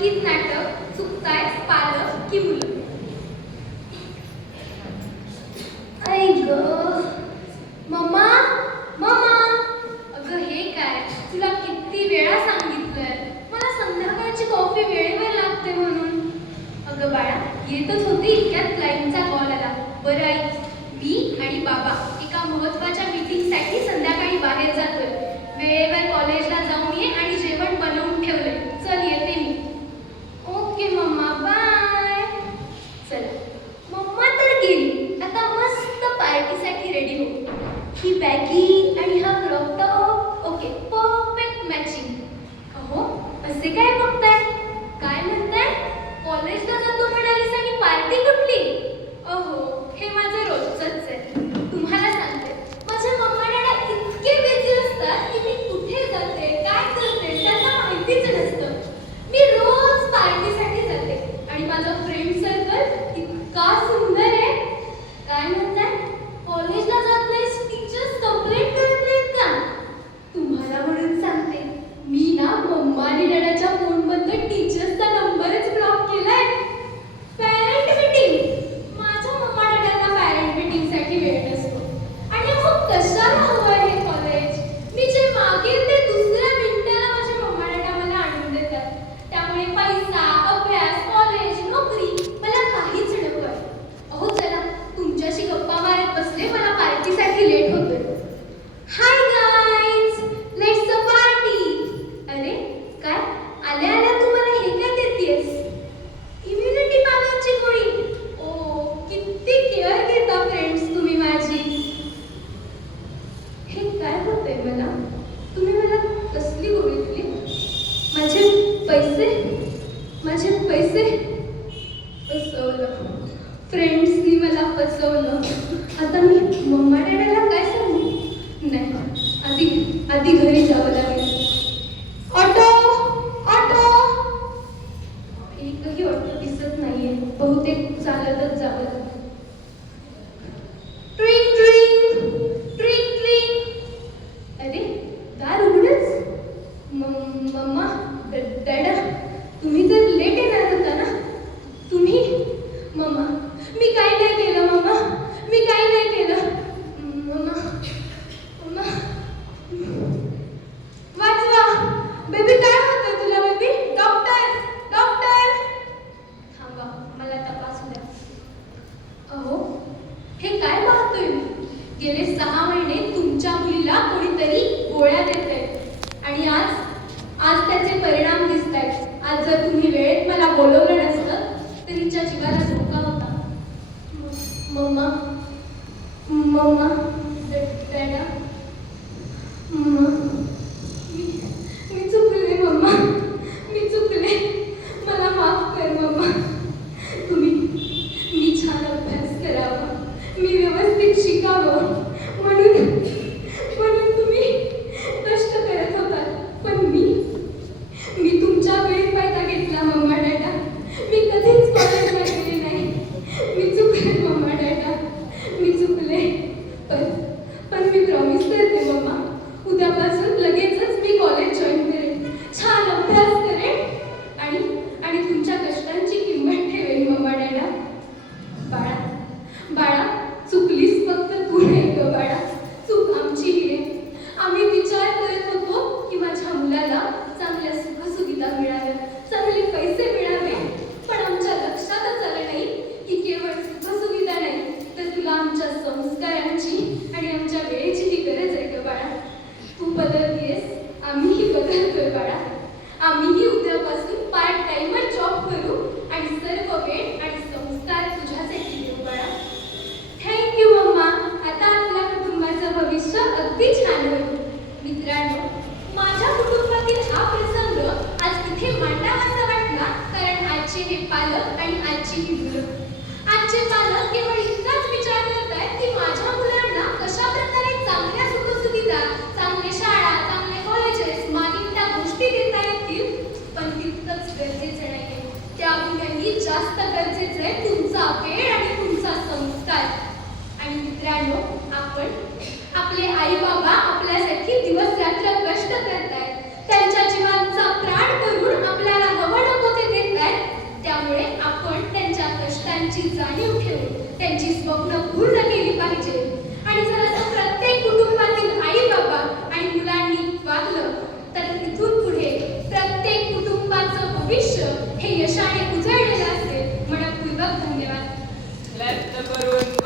गीत नाटक चुकताय पालक की मुलं. आई ग मम्मा मम्मा, अगं हे काय, तुला किती वेळा सांगितलंय मला संध्याकाळची कॉफी वेळेवर लागते म्हणून. अगं बाळा, येतच होती इतक्यात लाईनचा कॉल आला. बरं आई, मी आणि बाबा एका महत्त्वाच्या मीटिंगसाठी संध्याकाळी बाहेर जातोय. वेळेवर कॉलेजला जाऊन ये आणि जेवण बनवून ठेवलंय. चल येते मी. Okay mamma, bye. चला, मम्मा तर गेली. आता मस्त पार्टीसाठी रेडी हो. ही बॅगी आणि हा crop top, okay, perfect matching. अहो, असे काय बघताय? काय म्हणताय? कॉलेजला जातो म्हणालीस आणि पार्टी कुठली? अहो, हे माझं रोजचंच आहे. तुम्हाला सांगते, माझ्या मम्मा डॅडा इतके बिझी असतात की मी कुठे जाते, काय करते त्यांना माहितीच नसतं. मी रोज पार्टीसाठी जाते आणि माझं फ्रेंड सर्कल इतका सुंदर आहे. काय म्हणताय? कॉलेजला जात नाहीस, टीचर्स कंप्लेंट करत नाहीत का? तुम्हाला म्हणून सांगते, मी ना मम्मा आणि डॅडाच्या फोनमधनं टीचर्सचा नंबरच ब्लॉक केलाय. पॅरेंट मीटिंग, माझ्या मम्मा डॅडांना पॅरेंट मीटिंगसाठी वेळ नसतो. आणि मग कशाला हवं आहे हे कॉलेज? मी जे मागेल ते दुसऱ्या मिनिटाला माझ्या मम्मा डॅडा मला आणून देतात. त्यामुळे पैसा, अभ्यास, कॉलेज, नोकरी मला काहीच नको आहे. अहो चला, तुमच्याशी गप्पा मारत बसले, मला पार्टीसाठी लेट होतोय. Hi guys, let's a party. अरे काय, आल्या आल्या तू मला हे काय देतेस? इम्युनिटी पॉवरची गोळी. ओ, किती केअर घेता फ्रेंड्स तुम्ही माझी. हे काय होतंय मला? तुम्ही मला कसली गोळी दिली? माझे पैसे, माझे पैसे फसवलं. फ्रेंड्सनी मला फसवलं. आता मी मम्मा डॅडाला काय सांगू? नाही, आधी घरी जावं लागेल. Auto auto. एकही ऑटो दिसत नाहीये. बहुतेक चालतच जावं लागेल. ट्रिंग ट्रिंग ट्रिंग ट्रिंग. अरे दार उघडच. मम्मा डॅडा, तुम्ही तर लेट येणार होता ना? तुम्ही? मम्मा, मी काही नाही केलं. मम्मा, मी काही नाही केलं. मम्मा मम्मा, वाचवा. बेबी, काय होतंय तुला? Baby, doctor doctor. थांबा, मला तपासू द्या. अहो, हे काय पाहतोय मी? गेले 6 महिने तुमच्या मुलीला कोणीतरी गोळ्या देत आहे आणि आज त्याचे परिणाम दिसत आहेत. आज जर तुम्ही वेळेत मला बोलवलं नसतं तर तिच्या जीवाला धोका होता. मम्मा मम्मा डॅडा, मम्मा, मी चुकले. मम्मा, मी चुकले. मला माफ कर मम्मा. मी छान अभ्यास करावा, मी व्यवस्थित शिकावं म्हणून तुम्ही कष्ट करत होतात. पण मी तुमच्या वेळेत फायदा घेतला मम्मा डॅडा. मी कधीच कॉलेजला गेले नाही. मी चुकले मम्मा डॅडा, मी चुकले. पण मी प्रॉमिस करते मम्मा, उद्यापासून लगेचच मी कॉलेज जॉईन करेन, छान अभ्यास करेन आणि तुमच्या कष्टांची किंमत ठेवेन मम्मा डॅडा. बाळा, चुकलीस फक्त तू नाही ग बाळा, चूक आमचीही आहे. आम्ही विचार करत होतो की माझ्या मुलाला चांगल्या सुखसुविधा मिळाव्या, चांगले पैसे मिळावे. पण आमच्या लक्षातच आलं नाही की केवळ सुखसुविधा नाही तर तुला आमच्या संस्कारांची आणि आमच्या वेळेचीही गरज आहे ग बाळा. तू बदलतेस, आम्हीही बदलतोय बाळा. आम्हीही उद्यापासून पार्ट टाइमर जॉब करू आणि सर्व वेळ आणि संस्कार तुझ्यासाठी देऊ बाळा. थँक्यू मम्मा. आता आपल्या कुटुंबाचं भविष्य अगदी छान होईल. मित्रांनो, माझ्या कुटुंबातील हा प्रसंग आज इथे मांडावासा वाटला कारण आजचे हे पालक आणि आजची ही मुलं. आजचे पालक केवळ इतकाच विचार करतायत की माझ्या मुलांना कशा प्रकारे चांगल्या सुखसुविधा, चांगल्या शाळा, चांगले कॉलेजेस, मागील त्या गोष्टी देता येतील. पण तितकंच गरजेचं नाहीये. त्याहूनही जास्त गरजेचं आहे तुमचा वेळ आणि तुमचा संस्कार. आणि मित्रांनो, आपले आई बाबा आपल्यासाठी दिवस रात्र कष्ट करतायत. त्यांच्या जीवात त्यांची जाणीव ठेवून त्यांची स्वप्न पूर्ण केली पाहिजे. आणि जर असं प्रत्येक कुटुंबातील आई बाबा आणि मुलांनी वागलं तर इथून पुढे प्रत्येक कुटुंबाचं भविष्य हे यशाने उजळलेलं असेल. मनपूर्वक धन्यवाद व्यक्त करून